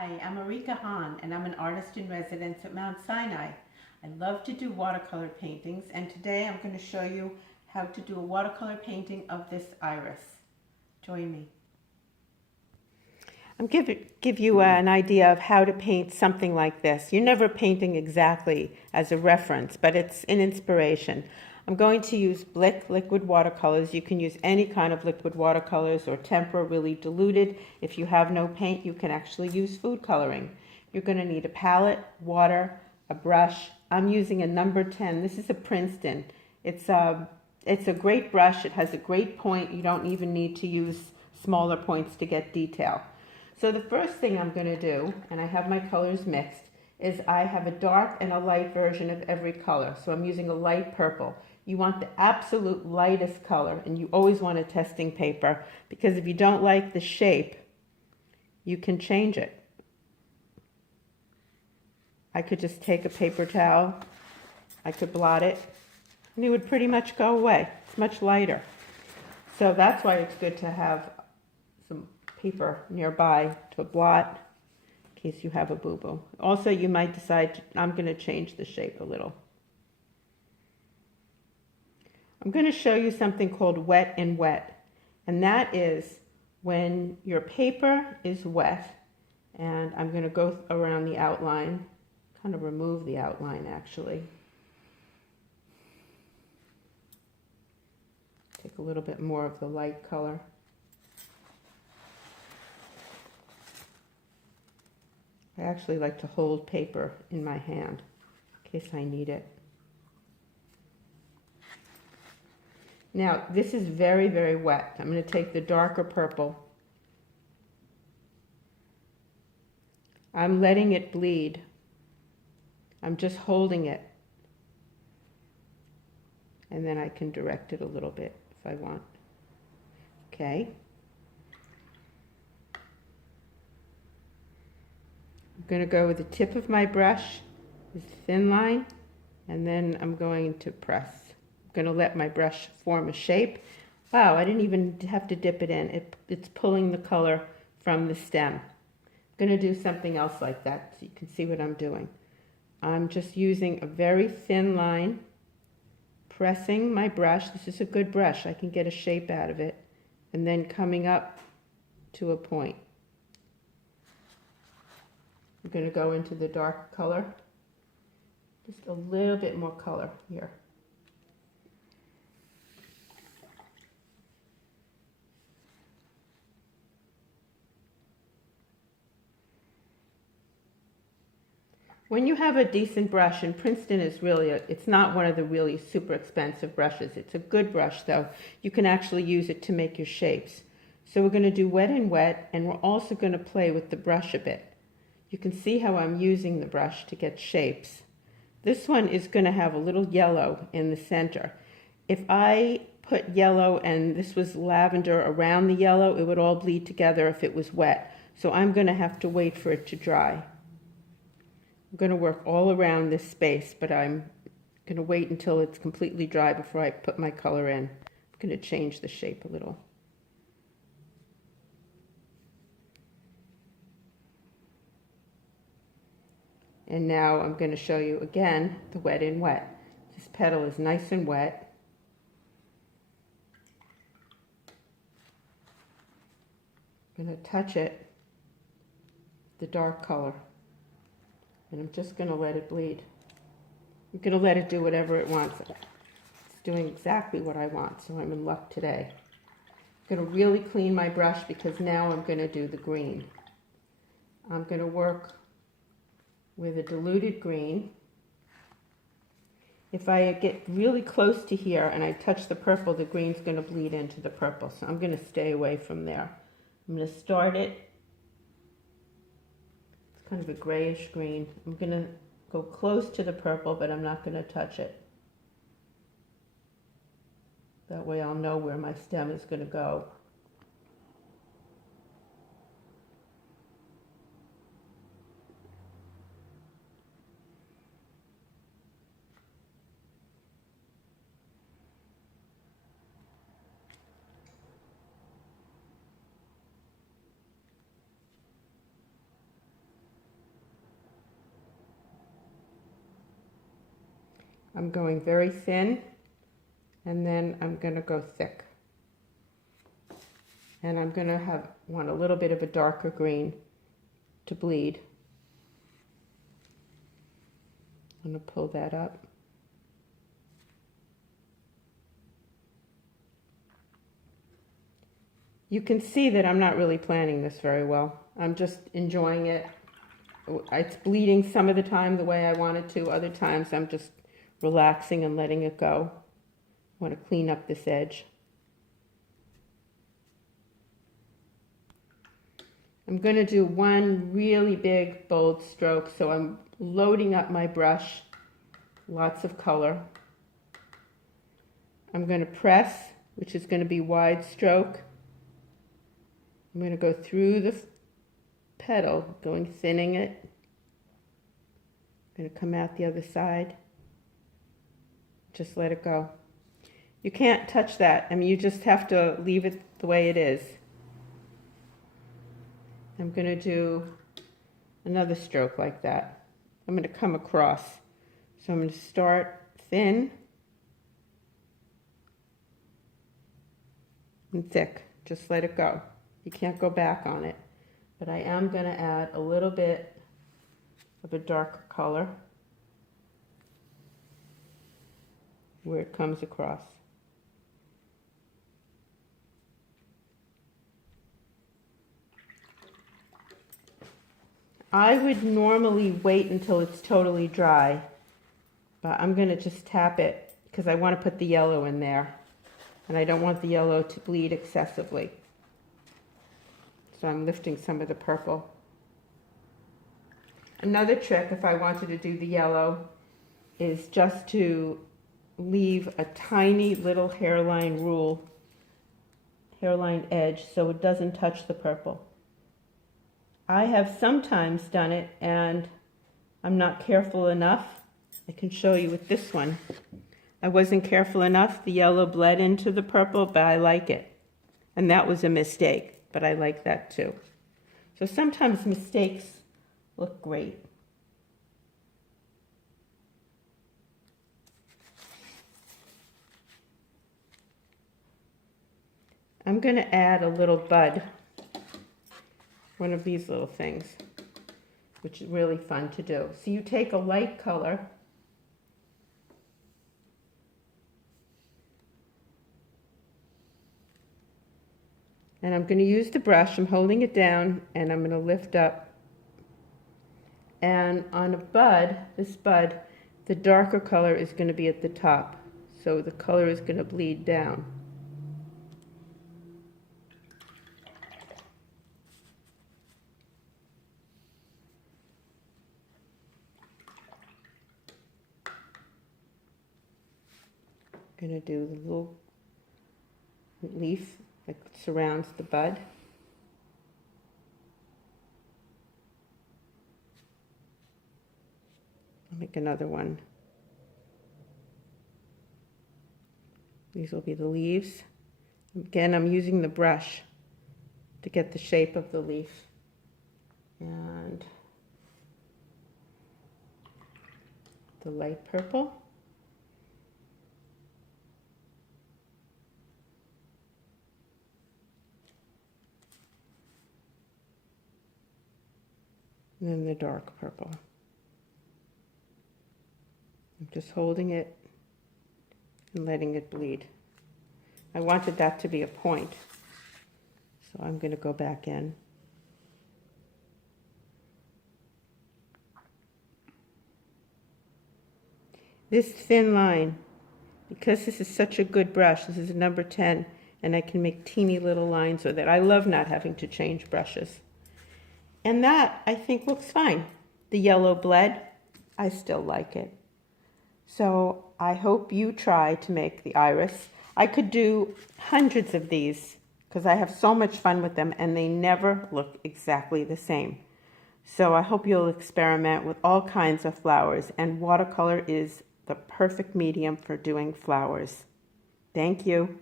Hi, I'm Marika Hahn, and I'm an artist in residence at Mount Sinai. I love to do watercolor paintings, and today I'm going to show you how to do a watercolor painting of this iris. Join me. I'm going to give you an idea of how to paint something like this. You're never painting exactly as a reference, but it's an inspiration. I'm going to use Blick liquid watercolors. You can use any kind of liquid watercolors or tempera, really diluted. If you have no paint, you can actually use food coloring. You're going to need a palette, water, a brush. I'm using a number 10. This is a Princeton. It's a great brush. It has a great point. You don't even need to use smaller points to get detail. So the first thing I'm going to do, and I have my colors mixed, is I have a dark and a light version of every color. So I'm using a light purple. You want the absolute lightest color, and you always want a testing paper, because if you don't like the shape, you can change it. I could just take a paper towel, I could blot it, and it would pretty much go away. It's much lighter. So that's why it's good to have some paper nearby to blot in case you have a boo-boo. Also, you might decide, I'm going to change the shape a little. I'm going to show you something called wet and wet, and that is when your paper is wet, and I'm going to go around the outline, kind of remove the outline actually. Take a little bit more of the light color. I actually like to hold paper in my hand in case I need it. Now, this is very, very wet. I'm going to take the darker purple. I'm letting it bleed. I'm just holding it. And then I can direct it a little bit if I want. Okay. I'm going to go with the tip of my brush, this thin line, and then I'm going to press. I'm going to let my brush form a shape. Wow, I didn't even have to dip it in. It's pulling the color from the stem. I'm going to do something else like that so you can see what I'm doing. I'm just using a very thin line, pressing my brush. This is a good brush. I can get a shape out of it, and then coming up to a point. I'm going to go into the dark color, just a little bit more color here. When you have a decent brush, and Princeton is really, it's not one of the really super expensive brushes. It's a good brush though. You can actually use it to make your shapes. So we're going to do wet and wet, and we're also going to play with the brush a bit. You can see how I'm using the brush to get shapes. This one is going to have a little yellow in the center. If I put yellow and this was lavender around the yellow, it would all bleed together if it was wet. So I'm going to have to wait for it to dry. I'm going to work all around this space, but I'm going to wait until it's completely dry before I put my color in. I'm going to change the shape a little. And now I'm going to show you again the wet and wet. This petal is nice and wet. I'm going to touch it, the dark color. And I'm just going to let it bleed. I'm going to let it do whatever it wants. It's doing exactly what I want, so I'm in luck today. I'm going to really clean my brush because now I'm going to do the green. I'm going to work with a diluted green. If I get really close to here and I touch the purple, the green's going to bleed into the purple, so I'm going to stay away from there. I'm going to start it. Kind of a grayish green. I'm going to go close to the purple, but I'm not going to touch it. That way I'll know where my stem is going to go. I'm going very thin, and then I'm going to go thick. And I'm going to want a little bit of a darker green to bleed. I'm going to pull that up. You can see that I'm not really planning this very well. I'm just enjoying it. It's bleeding some of the time the way I want it to. Other times I'm just relaxing and letting it go. I want to clean up this edge. I'm going to do one really big bold stroke, so I'm loading up my brush, lots of color. I'm going to press, which is going to be wide stroke. I'm going to go through the petal, thinning it. I'm going to come out the other side. Just let it go. You can't touch that. I mean, you just have to leave it the way it is. I'm going to do another stroke like that. I'm going to come across. So I'm going to start thin and thick. Just let it go. You can't go back on it. But I am going to add a little bit of a darker color where it comes across. I would normally wait until it's totally dry, but I'm going to just tap it because I want to put the yellow in there, and I don't want the yellow to bleed excessively. So I'm lifting some of the purple. Another trick, if I wanted to do the yellow, is just to leave a tiny little hairline edge so it doesn't touch the purple. I have sometimes done it and I'm not careful enough. I can show you with this one. I wasn't careful enough. The yellow bled into the purple, but I like it. And that was a mistake, but I like that too. So sometimes mistakes look great. I'm going to add a little bud. One of these little things, which is really fun to do. So you take a light color and I'm going to use the brush. I'm holding it down and I'm going to lift up. And on a bud, this bud, the darker color is going to be at the top. So the color is going to bleed down. I'm going to do the little leaf that surrounds the bud. I'll make another one. These will be the leaves. Again, I'm using the brush to get the shape of the leaf. And the light purple. And then the dark purple. I'm just holding it and letting it bleed. I wanted that to be a point, so I'm going to go back in. This thin line, because this is such a good brush, this is a number 10, and I can make teeny little lines with it. I love not having to change brushes. And that, I think, looks fine. The yellow bled, I still like it. So I hope you try to make the iris. I could do hundreds of these because I have so much fun with them and they never look exactly the same. So I hope you'll experiment with all kinds of flowers, and watercolor is the perfect medium for doing flowers. Thank you.